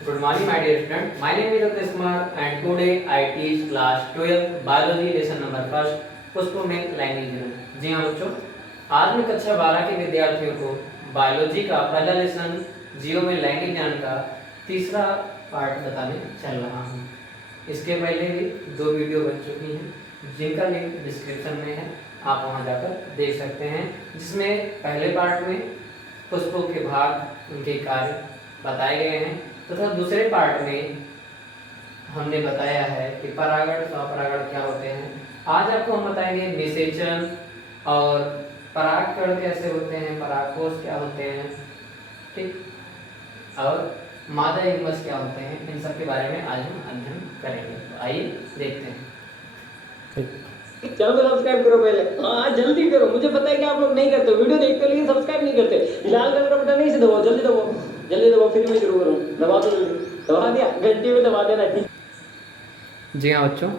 Good morning, my dear student. My name is Ritesh Kumar, and today I teach class 12 biology lesson number first पुष्पों में लैंगिक जनन। जी हाँ बच्चों, आज मैं कक्षा 12 के विद्यार्थियों को बायोलॉजी का पहला लेसन जीवों में लैंगिक जनन का तीसरा पार्ट बताने चल रहा हूँ। इसके पहले भी 2 वीडियो बन चुकी हैं जिनका लिंक डिस्क्रिप्शन में है, आप वहाँ जाकर देख सकते हैं, जिसमें पहले पार्ट में पुष्पों के भाग, उनके कार्य बताए गए हैं तथा दूसरे पार्ट में हमने बताया है कि परागण, स्वपरागण क्या होते हैं। आज आपको हम बताएंगे निषेचन और परागकण कैसे होते हैं, परागकोश क्या होते हैं, ठीक, और मादा युग्मज क्या होते हैं, इन सब के बारे में आज हम अध्ययन करेंगे। तो आइए देखते हैं। चैनल को सब्सक्राइब करो पहले। हाँ जल्दी करो, मुझे पता है कि आप लोग नहीं करते, वीडियो देखते हो लेकिन सब्सक्राइब नहीं करते। लाल कलर का बटन नहीं से दबाओ, जल्दी दबाओ, जल्दी दबाओ, फिर मैं शुरू करूँ। दबा दो जल्दी, दबा दिया, घंटी में दबा देना। जी हाँ बच्चों,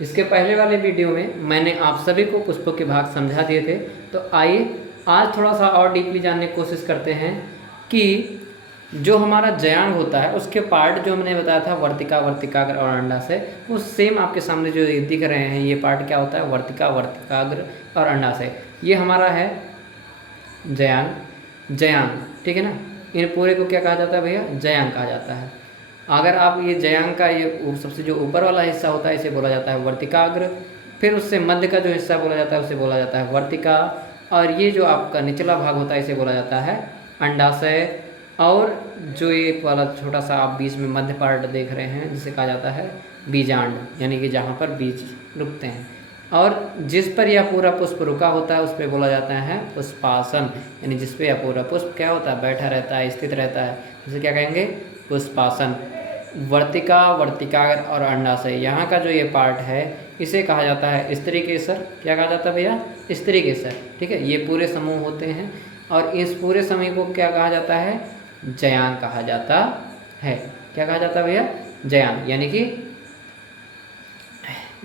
इसके पहले वाले वीडियो में मैंने आप सभी को पुष्पों के भाग समझा दिए थे। तो आइए आज थोड़ा सा और डीपली जानने की कोशिश करते हैं कि जो हमारा जयांग होता है उसके पार्ट जो हमने बताया था वर्तिका, वर्तिकाग्र और अंडाशय, वो सेम आपके सामने जो दिख रहे हैं ये पार्ट क्या होता है, वर्तिका, वर्तिकाग्र और अंडाशय। ये हमारा है जयांग, जयांग, ठीक है ना। इन पूरे को क्या कहा जाता है भैया, जयांग कहा जाता है। अगर आप ये जयांग का ये सबसे जो ऊपर वाला हिस्सा होता है इसे बोला जाता है वर्तिकाग्र, फिर उससे मध्य का जो हिस्सा बोला जाता है उसे बोला जाता है वर्तिका, और ये जो आपका निचला भाग होता है इसे बोला जाता है अंडाशय, और जो ये वाला छोटा सा आप बीच में मध्य पार्ट देख रहे हैं जिसे कहा जाता है बीजांड, यानी कि जहाँ पर बीज रुकते हैं, और जिस पर यह पूरा पुष्प रुका होता है उस पर बोला जाता है पुष्पासन, यानी जिस पे यह पूरा पुष्प क्या होता है, बैठा रहता है, स्थित रहता है, उसे क्या कहेंगे, पुष्पासन। वर्तिका, वर्तिकाग्र और अंडाशय, यहाँ का जो ये पार्ट है इसे कहा जाता है स्त्री केसर। क्या कहा जाता है भैया, स्त्री केसर, ठीक है। ये पूरे समूह होते हैं और इस पूरे समूह को क्या कहा जाता है, जयांग कहा जाता है। क्या कहा जाता है भैया, जयांग, यानी कि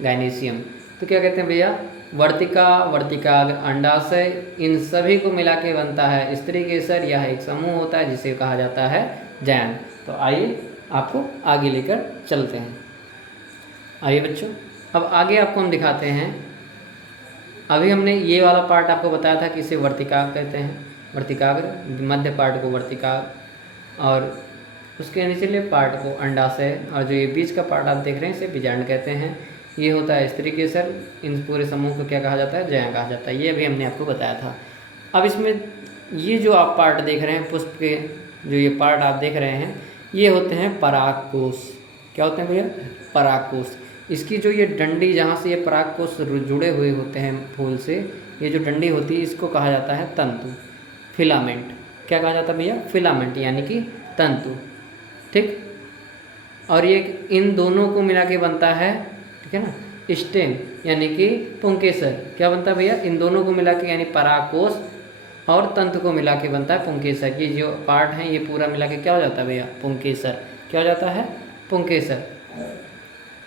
गाइनेसियम। तो क्या कहते हैं भैया, वर्तिका, वर्तिकाग्र, अंडाशय, इन सभी को मिला के बनता है स्त्री केसर। यह एक समूह होता है जिसे कहा जाता है जयांग। तो आइए आपको आगे लेकर चलते हैं। आइए बच्चों, अब आगे आपको हम दिखाते हैं। अभी हमने ये वाला पार्ट आपको बताया था कि इसे वर्तिका कहते हैं, वर्तिकाग्र, मध्य पार्ट को वर्तिका, और उसके निचले पार्ट को अंडाशय, और जो ये बीच का पार्ट आप देख रहे हैं इसे बीजांड कहते हैं। ये होता है स्त्री केसर। इन पूरे समूह को क्या कहा जाता है, जयांग कहा जाता है। ये अभी हमने आपको बताया था। अब इसमें ये जो आप पार्ट देख रहे हैं पुष्प के, जो ये पार्ट आप देख रहे हैं ये होते हैं परागकोश। क्या होते हैं भैया, परागकोश। इसकी जो ये डंडी, जहाँ से ये परागकोश जुड़े हुए होते हैं फूल से, ये जो डंडी होती है इसको कहा जाता है तंतु, फिलामेंट। क्या कहा जाता है भैया, फिलामेंट, यानी कि तंतु, ठीक। और ये इन दोनों को मिला के बनता है, ठीक है ना, स्टेम, यानी कि पुंकेसर। क्या बनता है भैया, इन दोनों को मिला के, यानी परागकोश और तंतु को मिला के बनता है पुंकेसर। ये जो पार्ट है ये पूरा मिला के क्या हो जाता है भैया, पुंकेसर। क्या हो जाता है, पुंकेसर,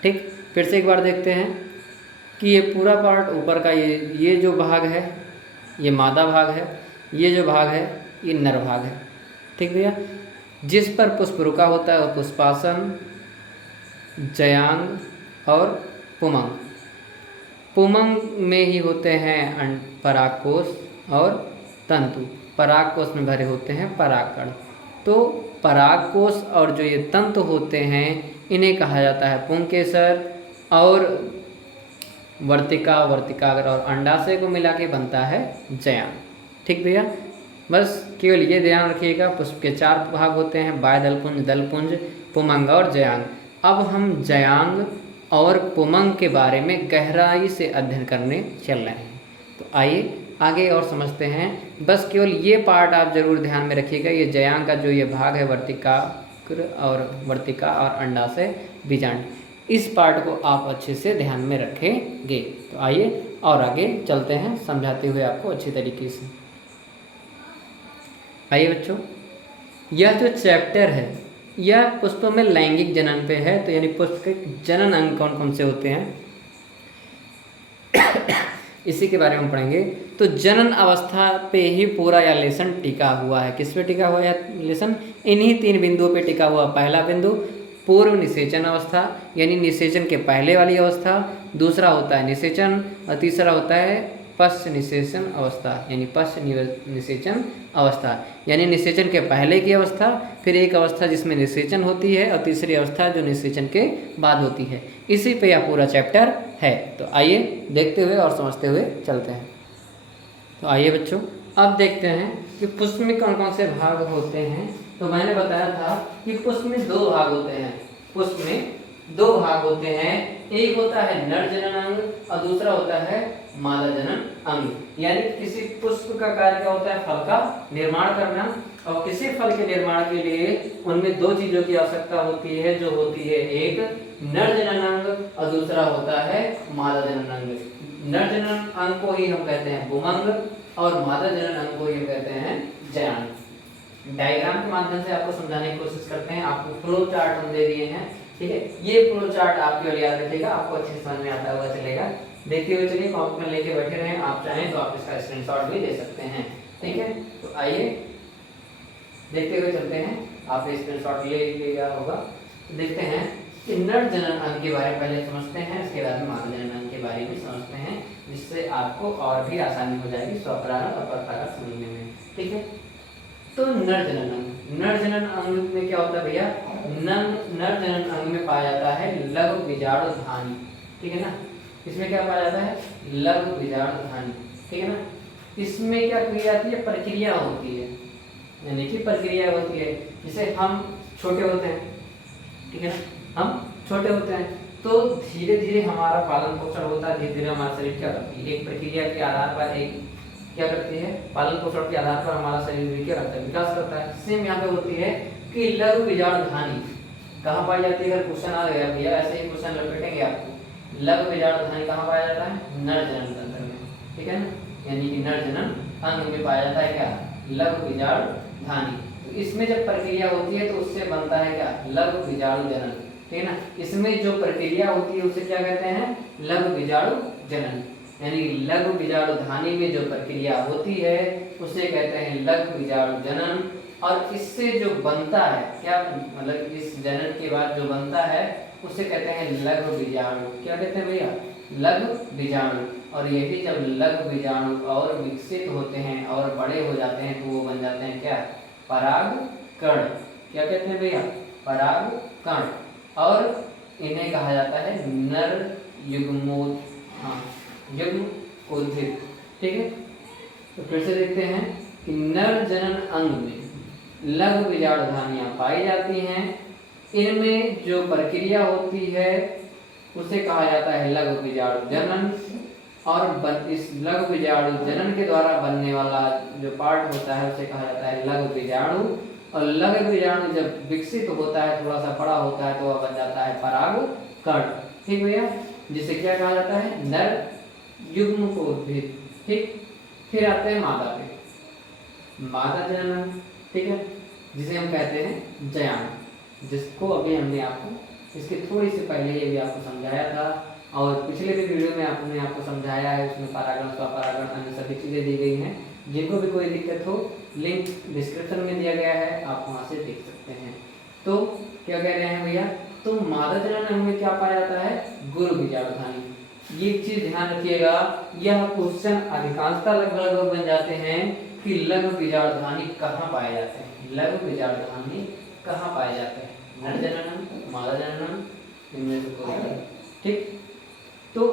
ठीक। फिर से एक बार देखते हैं कि ये पूरा पार्ट ऊपर का, ये जो भाग है ये मादा भाग है, ये जो भाग है ये नर भाग है, ठीक भैया। जिस पर पुष्प रुका होता है वो पुष्पासन, जयांग और पुमंग। पुमंग में ही होते हैं परागकोश और तंतु। परागकोश में भरे होते हैं परागकण। तो परागकोश और जो ये तंतु होते हैं इन्हें कहा जाता है पुंकेसर, और वर्तिका, वर्तिकाग्र और अंडाशय को मिला के बनता है जयांग, ठीक भैया। बस केवल ये ध्यान रखिएगा, पुष्प के 4 भाग होते हैं, बाह्यदलपुंज, दलपुंज, पुमंग और जयांग। अब हम जयांग और पुमंग के बारे में गहराई से अध्ययन करने चल रहे हैं। तो आइए आगे और समझते हैं। बस केवल ये पार्ट आप जरूर ध्यान में रखिएगा, ये जयांग का जो ये भाग है वर्तिकाग्र और वर्तिका और अंडाशय, बीजांड, इस पार्ट को आप अच्छे से ध्यान में रखेंगे। तो आइए और आगे चलते हैं समझाते हुए आपको अच्छी तरीके से। आइए बच्चों, यह जो चैप्टर है यह पुष्पों में लैंगिक जनन पे है। तो यानी पुष्प के जनन अंग कौन कौन से होते हैं इसी के बारे में पढ़ेंगे। तो जनन अवस्था पे ही पूरा यह लेसन टिका हुआ है। किस पे टिका हुआ है लेसन? इन्हीं 3 बिंदुओं पे टिका हुआ। पहला बिंदु पूर्व निषेचन अवस्था, यानी निषेचन के पहले वाली अवस्था। दूसरा होता है निषेचन और तीसरा होता है पश्च निषेचन अवस्था, यानी पश्च निषेचन अवस्था, यानी निषेचन के पहले की अवस्था, फिर एक अवस्था जिसमें निषेचन होती है और तीसरी अवस्था जो निषेचन के बाद होती है। इसी पे यह पूरा चैप्टर है। तो आइए देखते हुए और समझते हुए चलते हैं। तो आइए बच्चों, अब देखते हैं कि पुष्प में कौन कौन से भाग होते हैं। तो मैंने बताया था कि पुष्प में 2 भाग होते हैं। पुष्प में 2 भाग होते हैं, एक होता है नर जनन अंग और दूसरा होता है मादा जनन अंग। यानी किसी पुष्प का कार्य क्या होता है? फल का निर्माण करना। और किसी फल के निर्माण के लिए उनमें 2 चीजों की आवश्यकता होती है, जो होती है एक नर जनन अंग और दूसरा होता है मादा जनन अंग। नर जनन अंग को ही हम कहते हैं पुमंग और मादा जनन अंग को ही हम कहते हैं जयान। डायग्राम के माध्यम से आपको समझाने की कोशिश करते हैं। आपको फ्लो चार्ट हम दे दिए हैं, ठीक है। ये फ्लो चार्ट आप केवल याद रखिएगा, आपको अच्छे से समझ में आता हुआ चलेगा। देखते हुए चलिए, कॉपी में लेके बैठे रहें। आप चाहें तो आप इसका स्क्रीनशॉट भी ले सकते हैं, ठीक है। तो आइए देखते हुए चलते हैं। आप स्क्रीनशॉट ले लिया होगा। देखते हैं कि नर जनन अंग के बारे में पहले समझते हैं, इसके बाद में मादा जनन अंग के बारे में समझते हैं, जिससे आपको और भी आसानी हो जाएगी स्वपरागण और परपरागण समझने में, ठीक है। तो नर जनन अंग, नर जनन अंग में क्या होता है भैया? नर जनन अंग में पाया जाता है लघु बीजाणु धानी, ठीक है ना। इसमें क्या पाया जाता है? लघु बीजाणु धानी, ठीक है ना। इसमें क्या की जाती है? प्रक्रिया होती है, यानी कि प्रक्रिया होती है। जैसे हम छोटे होते हैं, ठीक है ना, हम छोटे होते हैं तो धीरे धीरे हमारा पालन पोषण होता है। धीरे धीरे हमारा शरीर क्या करती है? एक प्रक्रिया के आधार पर एक क्या करती है? पालन पोषण के आधार पर हमारा शरीर क्या करता है? विकास करता है। सेम यहाँ पे होती है कि लघु बीजाणु धानी कहाँ पाई जाती है? अगर क्वेश्चन आ गया भैया, ऐसे ही क्वेश्चन लपेटेंगे आपको। लघु बीजाणु धानी कहाँ पाया जाता है? नर जनन तंत्र में, ठीक है ना। यानी कि नर जनन अंग में पाया जाता है क्या? लघु बीजाणु धानी। तो इसमें जब प्रक्रिया होती है तो उससे बनता है क्या? लघु बीजाणु जनन, ठीक है ना। इसमें जो प्रक्रिया होती है उसे क्या कहते हैं? लघु बीजाणु जनन। यानी लघु बीजाणु धानी में जो प्रक्रिया होती है उसे कहते हैं लघु बीजाणु जनन। और इससे जो बनता है क्या, मतलब इस जनन के बाद जो बनता है उसे कहते हैं लघु बीजाणु। क्या कहते हैं भैया? लघु बीजाणु। और यही जब लघु बीजाणु और विकसित होते हैं और बड़े हो जाते हैं तो वो बन जाते हैं क्या? परागकण। क्या कहते हैं भैया? परागकण। और इन्हें कहा जाता है नर युग्मोद्भिद, ठीक है। तो फिर से देखते हैं कि नर जनन अंग में लघु बीजाणु धानियां पाई जाती हैं। इनमें जो प्रक्रिया होती है उसे कहा जाता है लघु बीजाणु जनन। और इस लघु बीजाणु जनन के द्वारा बनने वाला जो पार्ट होता है उसे कहा जाता है लघु बीजाणु। और लघु बीजाणु जब विकसित होता है, थोड़ा सा बड़ा होता है, तो वह बन जाता है परागकण, ठीक भैया। जिसे क्या कहा जाता है? नर युग्मोद्भिद, ठीक। फिर आते हैं मादा पे, मादा जनन, ठीक है, जिसे हम कहते हैं जयान, जिसको अभी हमने आपको इसके थोड़ी सी पहले ये भी आपको समझाया था। और पिछले भी वीडियो में आपने आपको समझाया है, उसमें परागण स्वपरागण अन्य सभी चीज़ें दी गई हैं। जिनको भी कोई दिक्कत हो लिंक डिस्क्रिप्शन में दिया गया है, आप वहाँ से देख सकते हैं। तो क्या कह रहे हैं भैया? तो मादा जनन अंग में क्या पाया जाता है? गुरु बीजाणु धानी। ये चीज ध्यान रखिएगा, यह क्वेश्चन अधिकांशतः लगभग बन जाते हैं कि लघु बीजाणु धानी कहाँ पाए जाते हैं? लघु बीजाणु धानी कहाँ पाए जाते हैं? नर जनन अंग, मादा जनन अंग, इनमें से कोई, ठीक। तो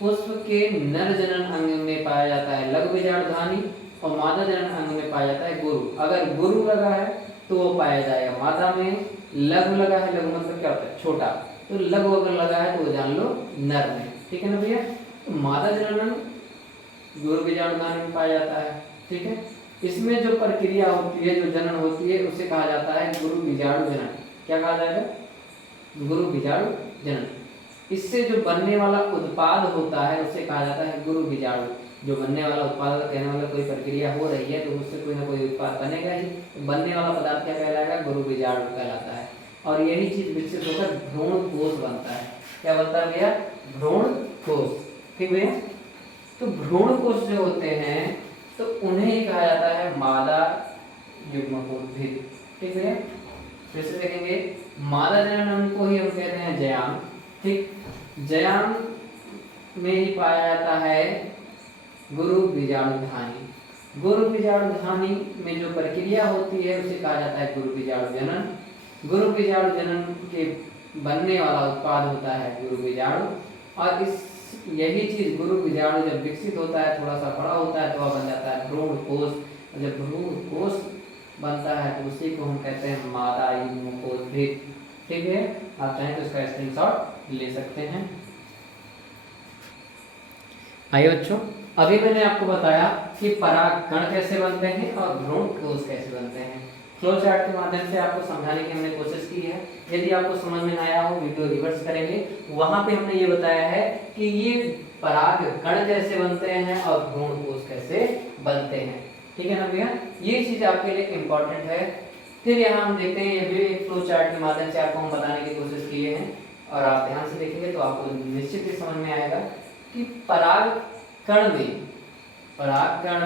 पुष्प के नर जनन अंग में पाया जाता है लघु बीजाणु धानी और मादा जनन अंग में पाया जाता है गुरु। अगर गुरु लगा है तो वो पाया जाएगा मादा में, लघु लगा है, लघु मतलब क्या होता है? छोटा। तो लघु अगर लगा है तो वो जान लो नर में, ठीक है ना भैया। तो मादा जनन अंग गुरु बीजाणु धानी में पाया जाता है, ठीक है। इसमें जो प्रक्रिया होती है, जो जनन होती है, उसे कहा जाता है गुरु बीजाणु जनन। क्या कहा जाएगा? गुरु बीजाणु जनन। इससे जो बनने वाला उत्पाद होता है उसे कहा जाता है गुरु बीजाणु। जो बनने वाला उत्पाद कहने वाला कोई प्रक्रिया हो रही है तो उससे कोई ना कोई उत्पाद बनेगा ही। तो बनने वाला पदार्थ क्या कहलाएगा? गुरु बीजाणु कहलाता है। और यही चीज विकसित होकर भ्रूण कोष बनता है। क्या बनता है भैया? भ्रूण कोष, ठीक भैया। तो भ्रूण कोश जो होते हैं तो उन्हें ही कहा जाता है मादा युग्मकोद्भिद। ठीक है, फिर से देखेंगे, मादा जनन को ही हम कहते हैं जयाम। ठीक, जयाम में ही पाया जाता है गुरु बीजाणुधानी। गुरु बीजाणुधानी में जो प्रक्रिया होती है उसे कहा जाता है गुरु बीजाणु जनन। गुरु बीजाणु जनन के बनने वाला उत्पाद होता है गुरु बीजाणु, और इस यही चीज गुरु बीजाणु जब विकसित होता है, थोड़ा सा बड़ा होता है, तो वह बन जाता है भ्रूण कोश। और जब भ्रूण कोश बनता है तो उसी को हम कहते हैं मादा युग्मकोद्भिद। ठीक है, आप चाहें तो इसका स्क्रीनशॉट ले सकते हैं। आइए बच्चों, अभी मैंने आपको बताया कि परागकण कैसे बनते हैं और भ्रूण कोश कैसे बनते हैं। फ्लो चार्ट के माध्यम से आपको समझाने की हमने कोशिश की है। यदि आपको समझ में आया हो, वीडियो रिवर्स करेंगे, वहां पे हमने ये बताया है कि ये परागकण कैसे बनते हैं और भ्रूण कोश कैसे बनते हैं। ठीक है ना भैया, ये चीज आपके लिए इम्पोर्टेंट है। फिर यहाँ हम देखते हैं, ये भी एक फ्लो चार्ट के माध्यम से आपको हम बताने की कोशिश किए हैं, और आप ध्यान से देखेंगे तो आपको निश्चित ही समझ में आएगा कि परागकण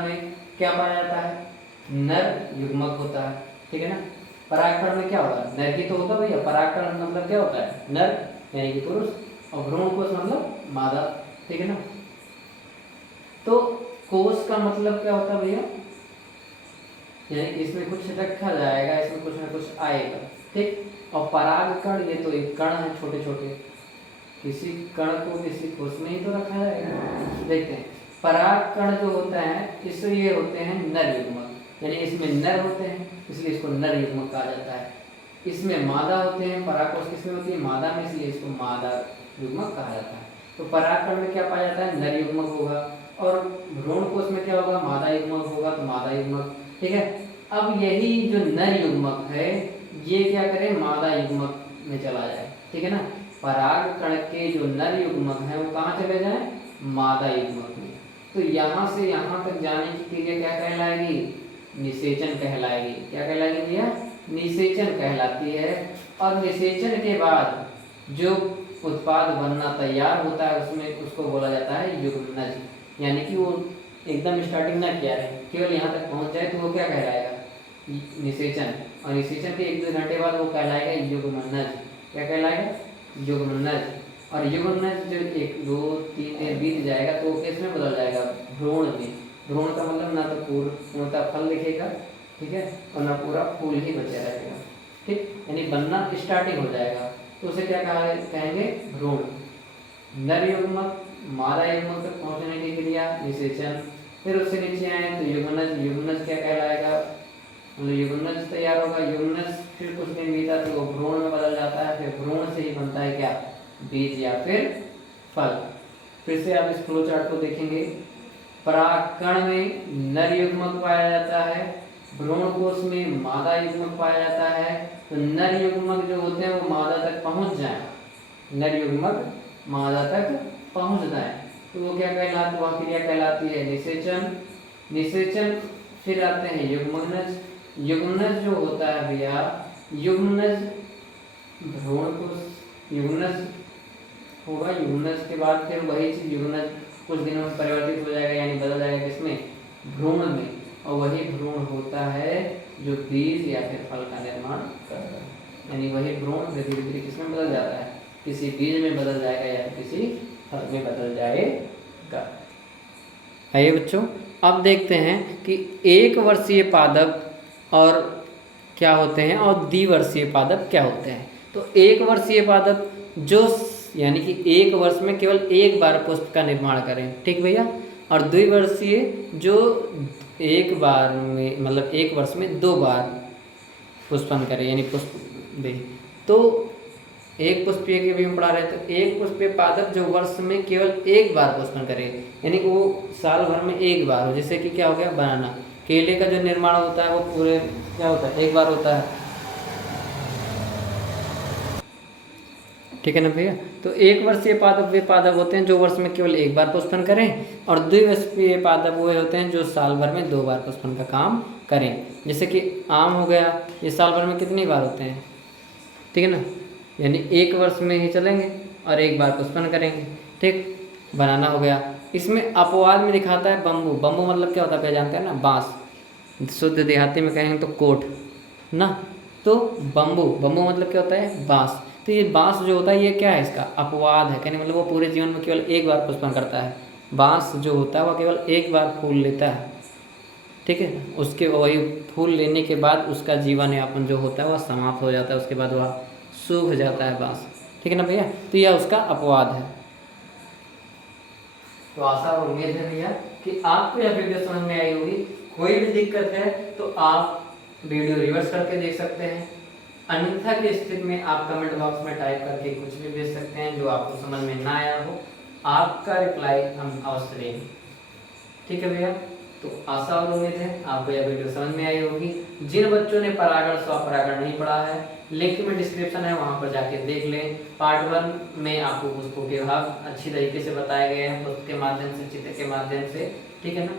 में क्या पाया जाता है, नर युग्मक होता है। ठीक है ना, परागकण में क्या होगा, नर की तो होता भैया। परागकण मतलब क्या होता है, नर यानी कि पुरुष, और भ्रूण कोश मतलब मादा। ठीक है ना, तो कोश का मतलब क्या होता है भैया, यानी कि इसमें कुछ रखा जाएगा, इसमें कुछ ना कुछ आएगा। ठीक, और परागकण ये तो एक कण है, छोटे छोटे, किसी कण को किसी कोश में ही तो रखा जाएगा। देखते हैं, परागकण जो होता है इससे ये होते हैं नर युग्मक, यानी इसमें नर होते हैं इसलिए इसको नर युग्मक कहा जाता है। इसमें मादा होते हैं, परागकोश किसमें होती है, मादा में, इसलिए इसको मादा युग्मक कहा जाता है। तो परागकण में क्या पाया जाता है, नर युग्मक होगा, और भ्रूण कोश में क्या होगा, मादा युग्मक होगा, तो मादा युग्मक। ठीक है, अब यही जो नर युग्मक है ये क्या करें, मादा युग्मक में चला जाए। ठीक है ना, परागकण के जो नर युग्मक है वो कहाँ चले जाए, मादा युग्मक में। तो यहाँ से यहाँ तक जाने की क्रिया क्या कहलाएगी, निषेचन कहलाएगी। क्या कहलाएगी भैया, निषेचन कहलाती है। और निषेचन के बाद जो उत्पाद बनना तैयार होता है उसमें उसको बोला जाता है युग्मनज, यानी कि वो एकदम स्टार्टिंग ना किया रहे, केवल यहाँ तक पहुँच जाए तो वो क्या कहलाएगा, निषेचन। और निषेचन के 1-2 घंटे बाद वो कहलाएगा युग्मनज। क्या कहलाएगा, युग्मनज। और युग्मनज जब 1-2-3 दिन बीत जाएगा तो वो किस में बदल जाएगा, भ्रूण में। भ्रूण का मतलब ना तो पूर्णतः फल दिखेगा, ठीक है, और ना पूरा फूल ही बचा रहेगा। ठीक, यानी बनना स्टार्टिंग हो जाएगा, तो उसे क्या कहेंगे, भ्रूण। नर युग्मक मादा युग्मक तक पहुंचने की क्रिया निषेचन। फिर उससे नीचे आए तो युग्मनज। युग्मनज क्या कहलाएगा, मतलब युग्मनज तैयार होगा। युग्मनज फिर कुछ दिन बीता तो वो भ्रूण में बदल जाता है। फिर भ्रूण से ही बनता है क्या, बीज या फिर फल। फिर से आप इस फ्लो चार्ट को देखेंगे, परागकण में नर युग्मक पाया जाता है, भ्रूण कोश में मादा युग्मक पाया जाता है। तो नर युग्मक जो होते हैं वो मादा तक पहुंच जाए, नर युग्मक मादा तक पहुंच जाए तो वो क्या कहलाती, वह क्रिया कहलाती है निषेचन। निषेचन फिर आते हैं युग्मनज। युग्मनज जो होता है भैया, युग्मनज भ्रूण कोश युग्मनज होगा। युग्मनज के बाद फिर वही चीज युग्मनज कुछ दिनों में परिवर्तित हो जाएगा, यानी बदल जाएगा किसमें, भ्रूण में। और वही भ्रूण होता है जो बीज या फिर फल का निर्माण करता है, यानी वही भ्रूण धीरे धीरे किसमें बदल जाता है, किसी बीज में बदल जाएगा या किसी फल में बदल जाएगा। आइए बच्चों, अब देखते हैं कि 1 वर्षीय पादप और क्या होते हैं और द्विवर्षीय पादप क्या होते हैं। तो 1 वर्षीय पादप जो यानी कि 1 वर्ष में केवल 1 बार पुष्प का निर्माण करें, ठीक भैया। और द्विवर्षीय जो 1 बार में मतलब 1 वर्ष में 2 बार पुष्पन करें, यानी पुष्प दे। तो एक पुष्पीय के भी हम पढ़ा रहे हैं, तो 1 पुष्पीय पादप जो वर्ष में केवल 1 बार पुष्पन करे, यानी कि वो साल भर में 1 बार हो। जैसे कि क्या हो गया, बनाना, केले का जो निर्माण होता है वो पूरे क्या होता है, 1 बार होता है, ठीक है ना भैया। तो 1 वर्षीय पादप वे पादप होते हैं जो वर्ष में केवल 1 बार पुष्पन करें, और द्विवर्षीय पादप वो होते हैं जो साल भर में 2 बार पुष्पन का काम करें। जैसे कि आम हो गया, ये साल भर में कितनी बार होते हैं, ठीक है ना, यानी 1 वर्ष में ही चलेंगे और 1 बार पुष्पन करेंगे, ठीक। बनाना हो गया, इसमें अपवाद में दिखाता है बम्बू। बम्बू मतलब क्या होता है, जानते हैं ना, बांस। शुद्ध देहाती में कहेंगे तो कोट ना। तो बम्बू, बम्बू मतलब क्या होता है, बांस। तो ये बांस जो होता है ये क्या है, इसका अपवाद है। कहने मतलब वो पूरे जीवन में केवल एक बार पुष्पन करता है। बांस जो होता है वह केवल एक बार फूल लेता है, ठीक है। उसके वही फूल लेने के बाद उसका जीवन यापन जो होता है वह समाप्त हो जाता है, उसके बाद वह सूख जाता है बांस, ठीक है ना भैया। तो यह उसका अपवाद है। तो आशा और उम्मीद है भैया कि आपको यह वीडियो समझ में आई होगी। कोई भी दिक्कत है तो आप वीडियो रिवर्स करके देख सकते हैं, अन्यथा की स्थिति में आप कमेंट बॉक्स में टाइप करके कुछ भी भेज सकते हैं जो आपको समझ में ना आया हो। आपका रिप्लाई हम अवश्य देंगे, ठीक है भैया। तो आशा और उम्मीद है आपको यह वीडियो समझ में आई होगी। जिन बच्चों ने परागण स्वपरागण नहीं पढ़ा है, लिंक में डिस्क्रिप्शन है, वहाँ पर जाके देख लें। पार्ट 1 में आपको पुष्पों के भाग अच्छी तरीके से बताए गए हैं, पुष्प के माध्यम से, चित्र के माध्यम से, ठीक है ना।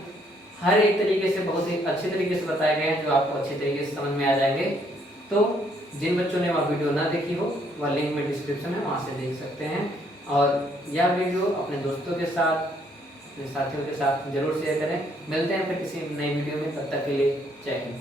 हर एक तरीके से बहुत ही अच्छे तरीके से बताए गए हैं जो आपको अच्छे तरीके से समझ में आ जाएंगे। तो जिन बच्चों ने वह वीडियो ना देखी हो वह लिंक में डिस्क्रिप्शन है, वहाँ से देख सकते हैं। और यह वीडियो अपने दोस्तों के साथ, अपने साथियों के साथ जरूर शेयर करें। मिलते हैं फिर किसी नई वीडियो में, तब तक के लिए जय हिंद।